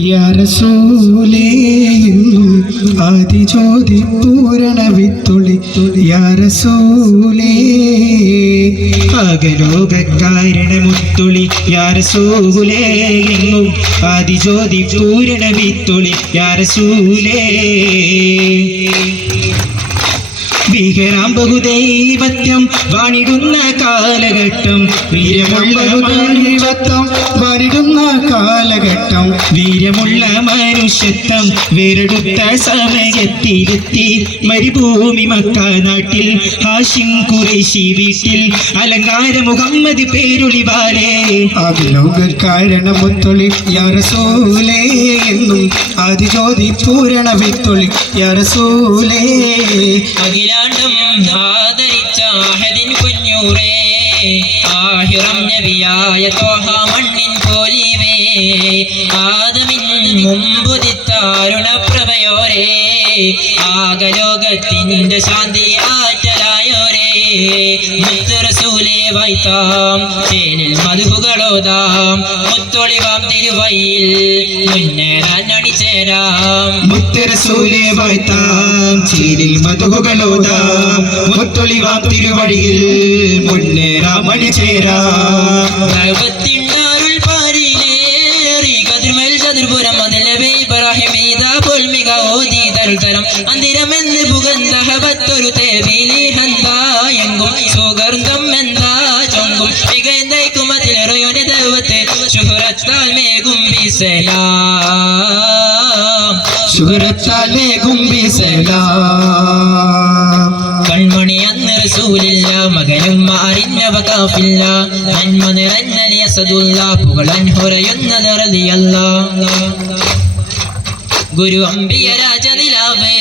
യാരസൂലേ ആദിജ്യോതി പൂരണ വിത്തുളി യാരസൂലേ അകലോകാരണമുത്തുളി മുത്തുളി. എങ്ങും ആദിജ്യോതി പൂരണ വിത്തുളി യാരസൂലേ ഭീകരാം ബഹുദൈവത്യം വാണിടുന്ന കാലഘട്ടം. വീരമുള്ള ദൈവത്വം വാണിടുന്ന കാലഘട്ടം. വീരമുള്ള മനുഷ്യത്വം വേറെടുത്ത സമയത്തിലെത്തി മരുഭൂമി മക്ക നാട്ടിൽ ഹാഷിം കുറേശി വീട്ടിൽ. അലങ്കാര മുഹമ്മദ് പേരൊളിവാലേ. കാരണം ഒത്തൊളി യാരസൂലേ എന്നും. ആദിജ്യോതി പൂരണ വിത്തൊളി യാരസൂലേ അഖിലാണ്ടം ആദരിച്ച അഹദിൻ കുഞ്ഞൂറേ. ആഹിറം നബിയായ തോഹ മണ്ണിൻ പോലിവേ. ആദമിൻ മുമ്പുതിത്താരുണ പ്രഭയോരേ ആകലോകത്തിന്റെ ശാന്തി ആറ്റലായോരേ. മുത്തുറസൂലേ വൈത്താം ചേനിൽ മധുകളോതാം മുത്തൊളിവാം തിരുവയിൽ മുന്നേറാൻ അണിചേരാം മുത്തരസൂലെ വായ്ത്താം ചീരിൽ മധുകളോതാം മുത്തൊളിവാം തിരുവഴിയിൽ മുന്നേറാമണി ചേരാം. ഭഗവത്തിനാരുൾ പാരിലേറി കതിർമേൽ ചതുർപുരം അതിലവേ ഇബ്രാഹിം ഈദാ പൊൽമിക ഓതി തരുൾ തരം. അന്തിരമെന്ന് പുകന്തഹബത്തൊരു തേവിലി ഹന്താ എങ്കും. സുഗന്ധം എന്താ ചൊങ്കും. മികന്തൈക്കും അതിലെറിയോനെ ദൈവത്തെ. ശുഹ്രത്താൽ മേകും ബിസലാം ശുഹരത്താലേ കുംഭിസലാം കൺമണി അന്ന് റസൂലില്ല മകനും മാറിഞ്ഞവ കാഫില്ല നന്മ നിറഞ്ഞലി അസദുല്ല പുകളൻ ഹുറയുന്നത് റതിയല്ല ഗുരു അമ്പിയ രാജനിലാവേ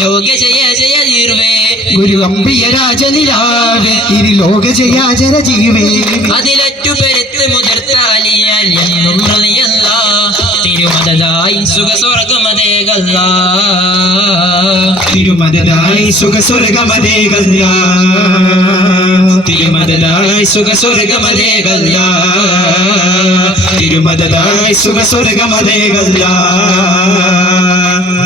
ലോക ജയ ജയ തീർവേ. ഗുരു അമ്പിയ രാജനിലാവേ ഇരി ലോക ജയ ജീവേ അതിലറ്റു പെരുത്ത് മുതിർത്താലിയാൽ എന്നും തിരുമതതായി സുഖസ്വർഗമതേകല്ല. തിരുമതായി സുഖസ്വർഗമതേകല്ല. തിരുമതതായി സുഖസ്വർഗമതേകല്ല. തിരുമതായി സുഖസ്വർഗമതേകല്ല.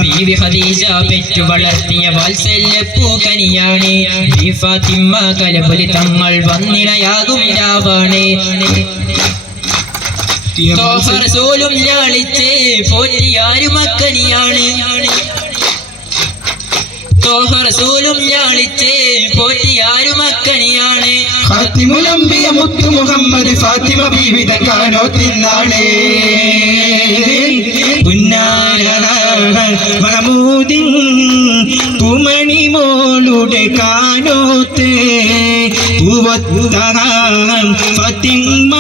ബീവി ഖദീജ പെറ്റു വളർത്തിയ വാത്സല്യ പൂക്കനിയാണ് ബി ഫാത്തിമ കലപുലി തങ്ങൾ വന്നിണയാകും രാവാണ്. തോഹറസൂലും ലാളിച്ച് പോറ്റിയാരും അക്കനിയാണ് തോഹറസൂലും ലാളിച്ച് പോറ്റിയാരും അക്കനിയാണ് ഫാത്തിമുലമ്പിയ മുത്തു മുഹമ്മദ് ഫാത്തിമ ബീവിത കാനോ തിന്നാണേ മഹമൂദിൻ പൂമണി മോളുടെ കാനോത്ത്. പൂവത്താം ഫാത്തിമ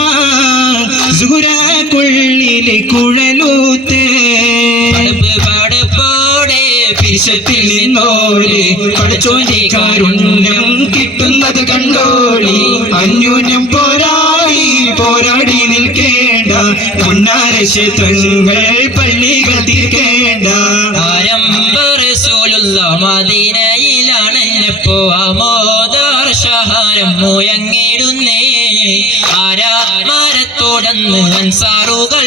സുഹുരാക്കുള്ളിലെ കുഴലൂത്ത്. പടപ്പ് പാടപ്പോടെ പിരിശത്തിൽ നിന്നോര് പടച്ചോന്റെ കാരുണ്യം കിട്ടുന്നത് കണ്ടോളി. അന്യോന്യം പോരാടി പോരാടി നിൽക്കേണ്ട. പുന്നാര ക്ഷേത്രങ്ങൾ പള്ളികൾ തീർക്കേണ്ട. ആരംഭ റസൂലുള്ള മദീനയിലാണെന്നപ്പോ ആമോദർഷഹാരം മുയങ്ങിടുന്നേ ആരാമാരത്തോടന്ന് അൻസാറുകൾ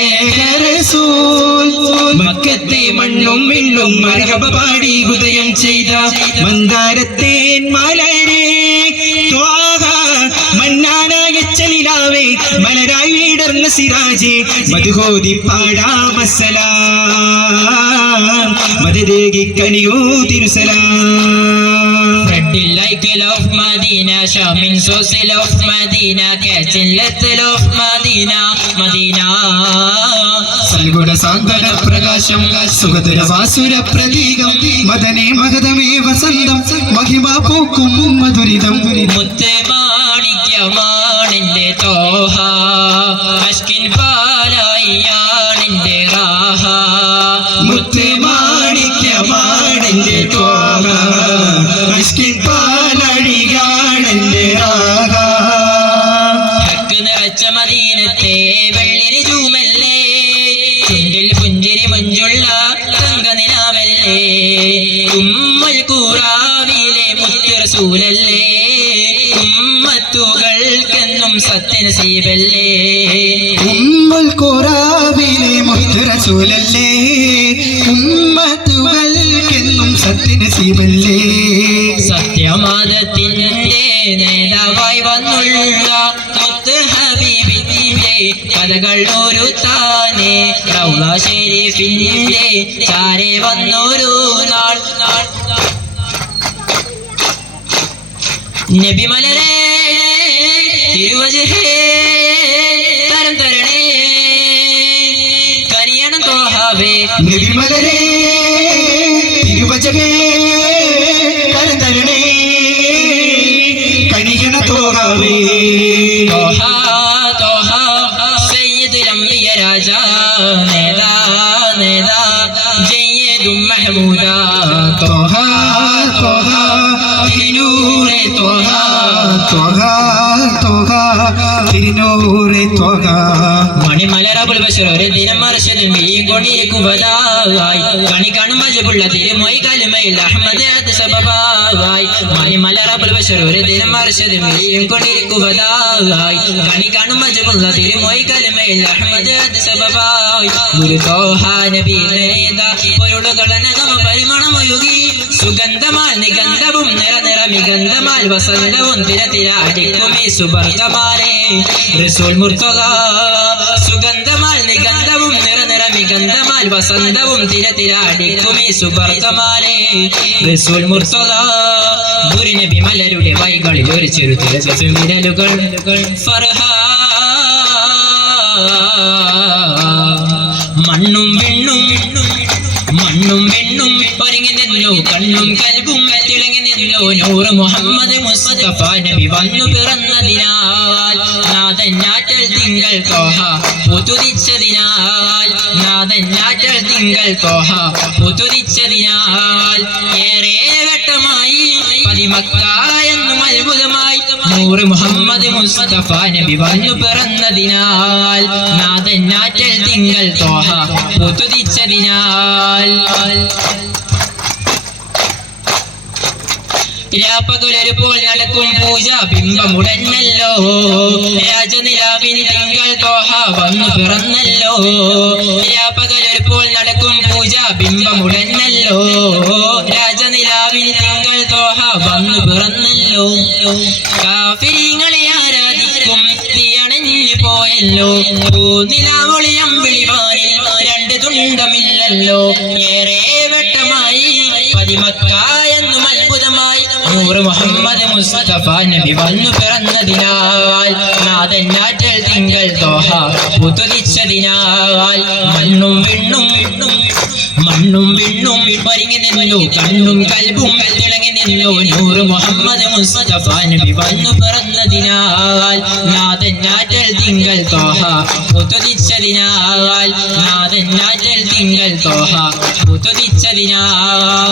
മക്കത്തെ മണ്ണും വെള്ളും മരഹബ പാടി ഉദയം ചെയ്ത മന്ദാരത്തേൻ മലരെ മന്നാനായച്ചലിലാവേ മന്നാനായ ചലിലാവേ മലരായി വീടർന്ന സിരാജെ മധുഹോതി പാടാമസലാം മതരേകി കനിയോ തിരുസലാം Red like love Medina, Shamin Sosi Madina Catching let Madina Medina. സൽഗുണ സാന്ത്വന പ്രകാശം സുഗതര വാസുര പ്രതീകം മദനെ മഹതമേ വസന്തം മഹിമ പൂക്കും മധുരിതം മുത്തേ മാണിക്യമാണിന്റെ തോഹ അഷ്കിൻ ആണിന്റെ റാഹ പുഞ്ചിരി മുഞ്ചുള്ള തങ്കനിലാവല്ലേ? ഉമ്മൽ കൂറാവിലെ മുത്തൂലല്ലേ ഉമ്മത്തുകൾക്കെന്നും സത്യന സീവല്ലേ ഉമ്മൽ ഖുറാവിലെ മുത്ത് റസൂലല്ലേ ഉമ്മത്തുകൾക്കെന്നും സത്യന സീവല്ലേ സത്യമാതത്തിന്റെ വന്നുള്ള ഒരു താനെ റൗള ഷെരീഫിന്റെ ചാരെ വന്നൊരു നാൾ. നാൾ നബി മലരേ തിരുവജഹേ തരം തരണേ. കനിയണം തോഹാവേ. നബിമലരേ തിരുവചകേ കരന്തരണേ കണിയണ തോകാവേ തോഹാ തോഹാ തിരുനൂറെ തോഹ മണിമലറബുൽ ബഷർ ഒരു ദിനം മർഷദിൽ മീൻ കൊണ്ടിരിക്കുവതായി കണി കാണും മജബുള്ള തിരുമൊയ് കലിമയിൽ അഹമ്മദ് അത് സബബായി മണിമലറബുൽ ബഷർ ഒരു ദിനം മർഷദിൽ മീൻ കണി കാണും മജബുള്ള തിരുമൊയ് സബബായി റസൂൽ വസന്തവും റസൂൽ ഗുരുനബി മലരുടെ വൈകളിൽ ഒരു ചെറു ഫർഹാ വിരലുകൾ ഫർഹ മണ്ണും വെണ്ണും മണ്ണും വെണ്ണും ഒരുങ്ങി നിന്നു കണ്ണും കൽബും തിളങ്ങി നിന്നു. നൂറ് മുഹമ്മദ് മുസ്തഫ നബി വന്നു പിറന്നതിനാൽ നാഥൻ തിങ്കൾ കോഹ പുതുതിച്ചതിനാൽ നാഥൻ ഞാറ്റൽ തിങ്കൾ കോഹ പുതുതിച്ചതിനാൽ. ഏറെ പതിമക്ക എന്നും അത്ഭുതമായി നൂറ് മുഹമ്മദ് മുസ്തഫ നബി വന്നു പിറന്നതിനാൽ നാഥൻ നാറ്റൽ തിങ്കൾ തോഹ പുതുതിച്ചതിനാൽ. രാപ്പകലൊരുപ്പോൾ നടക്കും പൂജ ബിംബമുടന്നല്ലോ രാജനിലാവിൻ തിങ്കൾ തോഹ വന്നു പിറന്നല്ലോ. രാപ്പകലൊരുപ്പോൾ നടക്കും പൂജ ബിംബമുടന്നല്ലോ രാജനിലാവിൻ തിങ്കൾ തോഹ വന്നു പിറന്നല്ലോ. കാഫിരിങ്ങളെ ആരാധിക്കും തീയണഞ്ഞു പോയല്ലോ. നിലാവളിയം വിളിവാനിൽ രണ്ട് തുണ്ടമില്ലല്ലോ. ഏറെ വെട്ടമായി പതിമക്ക എന്നും അത്ഭുതമായി നൂറ് മുഹമ്മദ് മുസ്തഫ നബി വന്നു പിറന്നതിനാൽ നാഥന്നാറ്റൽ തിങ്കൾ ദോഹ പുതുതിച്ചതിനാൽ മണ്ണും വിണ്ണും മണ്ണും വിണ്ണും ഒരുങ്ങി നിന്നു കണ്ണും കൽബും തിളങ്ങി നിന്നു. നൂറ് മുഹമ്മദ് മുസ്തഫ നബി വന്നു പിറന്നതിനാൽ നാഥന്നാറ്റൽ തിങ്കൾ ദോഹ പുതുതിച്ചതിനാൽ നാഥന്നാറ്റൽ തിങ്കൾ ദോഹ പുതുതിച്ചതിനാൽ